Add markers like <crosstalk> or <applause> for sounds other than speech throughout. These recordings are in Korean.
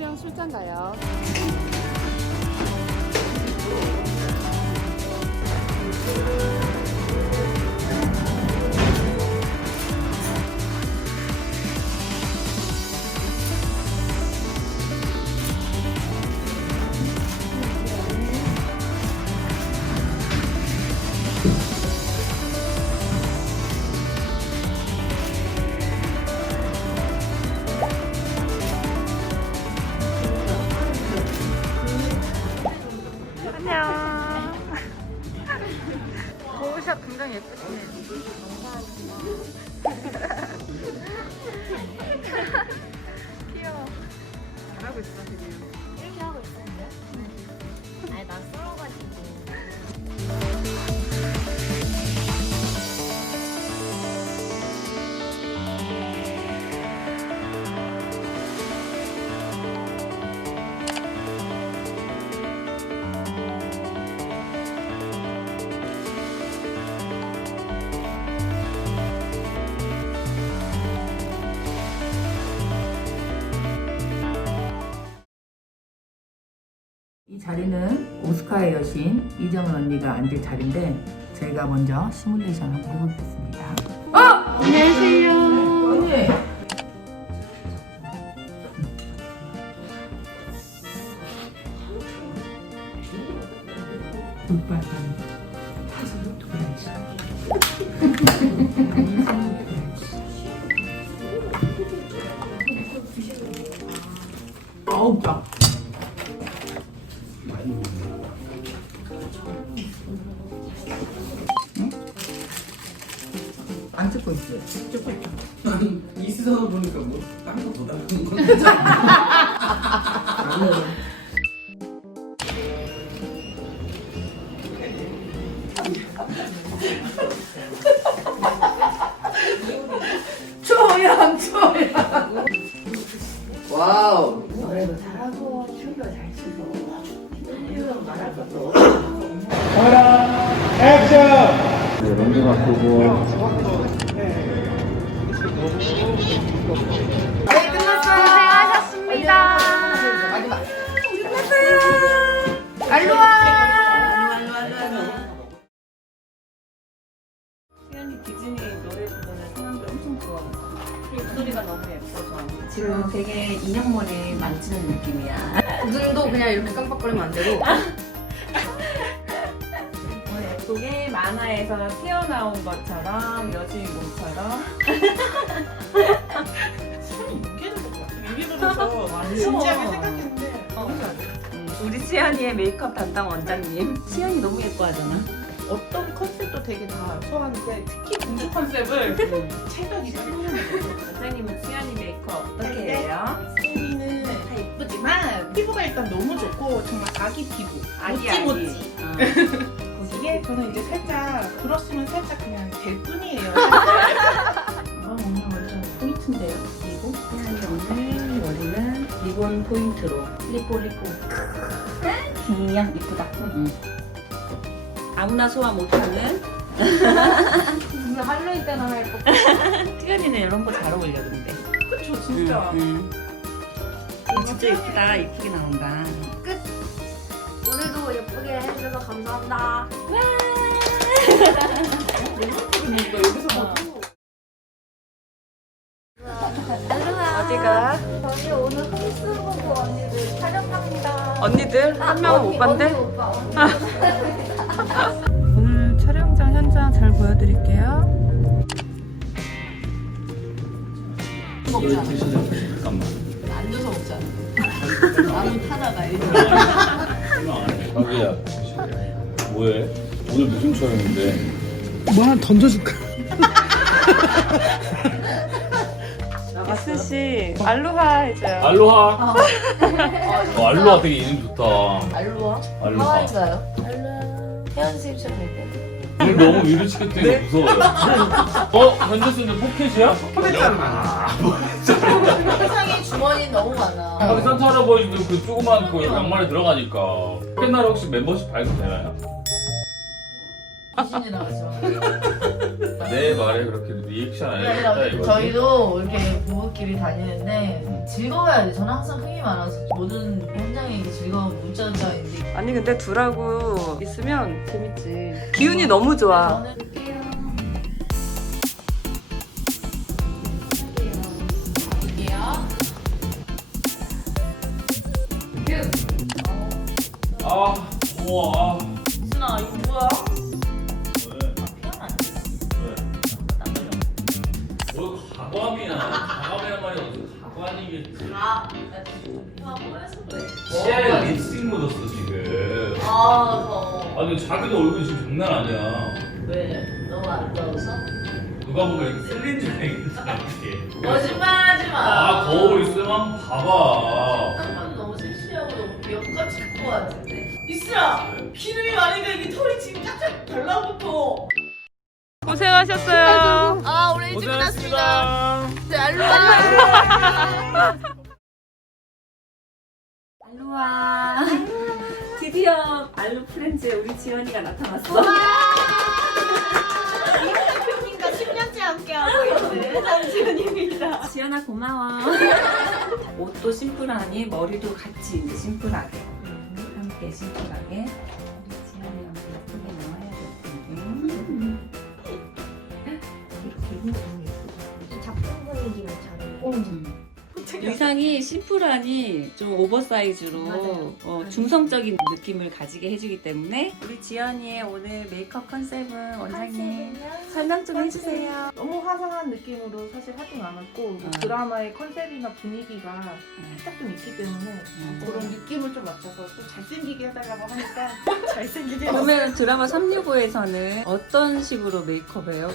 촬영 출장 가요. <laughs> 귀여워. 잘하고 있어, 되게. 이렇게 하고 있었는데? 아니 난 썰어가지고 이 자리는 오스카의 여신 이정은 언니가 앉을 자리인데 저희가 먼저 시뮬레이션 한번 해보겠습니다. 어! 안녕하세요. 언니. 불빨간 다시 도라지. 어우 짜. 안 찍고 있어요. 찍고 있죠. 이 수상을 보니까 뭐 다른 거더 다른 건데. 초양 초양. 와우. 노래도 잘하고 춤도 잘 추고 이런 말할 것도. 네, 먼저 바꾸고 고생하셨습니다. 마지막. 수현이 디즈니 노래 부르는 사람들 엄청 좋아했어. 목소리가 너무 예뻐서. 지금 되게 인형머리 만지는 느낌이야 눈도 그냥 이렇게 깜빡거리면 안 되고. <laughs> 어, 예쁘게 만화에서 튀어나온 것처럼 여주인공처럼 <laughs> 진지하게 생각했는데 우리 시연이의 메이크업 담당 원장님 시연이 너무 예뻐하잖아 어떤 컨셉도 되게 다 소화하는데 특히 공주 컨셉을 <laughs> 체격이 생각나요. 원장님은 시연이 메이크업 어떻게 네. 해요? 소미는 다 예쁘지만 피부가 일단 너무 좋고 정말 아기 피부. 아기 모찌 아기 모찌. 어. 이게 저는 이제 살짝 브러쉬는 살짝 그냥 될 뿐이에요. <laughs> 아, 오늘 완전 포인트인데요. 그리고 시연이 오늘 머리는 리본 포인트로 리뽀 리뽀 귀염 이쁘다 응. 아무나 소화 못하는 진짜 할로윈 때나 할 거. 시연이는 이런 거 잘 어울려 근데 그쵸 진짜. 응, 응. 진짜 예쁘다 이쁘게 나온다 감사합니다. 여기서 어디가? 저희 오늘 홈스부부 언니들 촬영 갑니다. 언니들? 한 명은 언니, 오빠인데? 언니, 오빠. 언니. 오늘 촬영장 현장 잘 보여드릴게요 잠깐만 앉아서 먹잖아. 남은 타다가 이렇게. 자기야 뭐해? 오늘 무슨 촬영인데? 뭐 하나 던져줄까? 이스씨 알로하 해줘요 알로하 어, 알로하 되게 이름 좋다 알로하? 알로하 하와이인가요? 알로하. 혜연 선생님처럼 될 때. 오늘 너무 위로 치겠더니 무서워요 어? 현재스는 포켓이야? 세상에 주머니 너무 많아. 하기 산타 할아버지도 그 조그만 그 양말에 들어가니까 포켓나라 혹시 멤버십 발급 되나요? 귀신이 나가죠. 내 말에 그렇게 리액션 안 아니라 해줬다 이거지? 저희도 이렇게 부부끼리 다니는데 즐거워야지. 저는 항상 흥이 많아서 모든 현장에 이게 즐거운 문자장인데 아니 근데 둘하고 있으면 재밌지. 기운이 너무 좋아. 저는 아 우와 순아 이거 뭐야? 가관이야 가관이란 말이 어디 가관이겠지 아, 나 지금 피가 뽀여서 그래. 시야에 립스틱 묻었어 지금 아, 더. 아니 자기도 얼굴이 지금 장난 아니야 왜? 너무 아름다워서? 누가 보면 이렇게 쓸린 줄 알겠지 거짓말하지 마. 아 거울 있으면 봐봐 쌍꺼풀 너무 섹시하고 너무 귀엽같이 것 같은데. 이슬아, 기름이 많으니까 이게 털이 지금 쫙쫙 달라붙어. 고생하셨어요. 아 오늘 일찍 끝났습니다. 네, 알로하. <laughs> 알로하. 드디어 알로 프렌즈에 우리 지연이가 나타났어. 대표님과 10년째 함께하고 있는 한지훈입니다. 지연아 고마워. 옷도 심플하니 머리도 같이 이제 심플하게 함께 심플하게 우리 지연이랑 예쁘게 나와야 될 텐데. 의상이 심플하니 좀 오버사이즈로 맞아요. 어, 중성적인 느낌을 가지게 해주기 때문에 우리 지연이의 오늘 메이크업 컨셉은 원장님 설명 좀 해주세요. 너무 화사한 느낌으로 사실 하진 않았고 음. 드라마의 컨셉이나 분위기가 음. 살짝 좀 있기 때문에 음. 그런 느낌을 좀 맞춰서 좀 잘생기게 해달라고 하니까 <laughs> 잘생기게 그러면 드라마 365에서는 어떤 식으로 메이크업해요?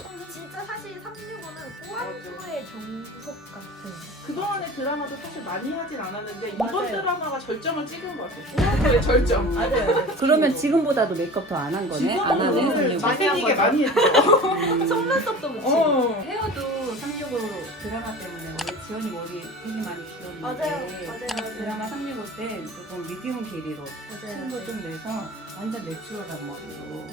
드라마도 사실 많이 하진 않았는데 이번 맞아요. 드라마가 절정을 찍은 것 같아요. 꼬안수의 절정. 맞아요. 그러면 지금보다도 메이크업 더 안 한 거네? 안 하네? 365. 잘생기게 많이 했죠. <laughs> 속눈썹도 붙이고. 어. 헤어도 365 드라마 때문에 원래 지연이 머리 되게 많이 길었는데 맞아요. 맞아요. 맞아요. 드라마 365 때 조금 미디움 길이로 맞아요. 틈도 좀 내서 완전 내추럴한 머리로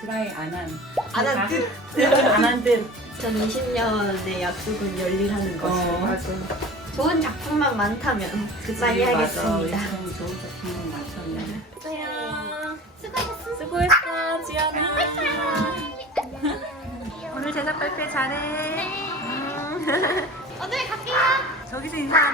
드라이 안한 안한 듯. 안한 듯 <laughs> 2020년의 약속은 열일하는 것을. 어. 맞아. 좋은 작품만 많다면 그치, 많이 맞아. 하겠습니다. 좋은 좋은 작품을 맞췄네 안녕. 수고하셨습니다. 수고했어 지연아 오늘 제작 발표 잘해 <laughs> 오늘 갈게요. 저기서? 바이바이.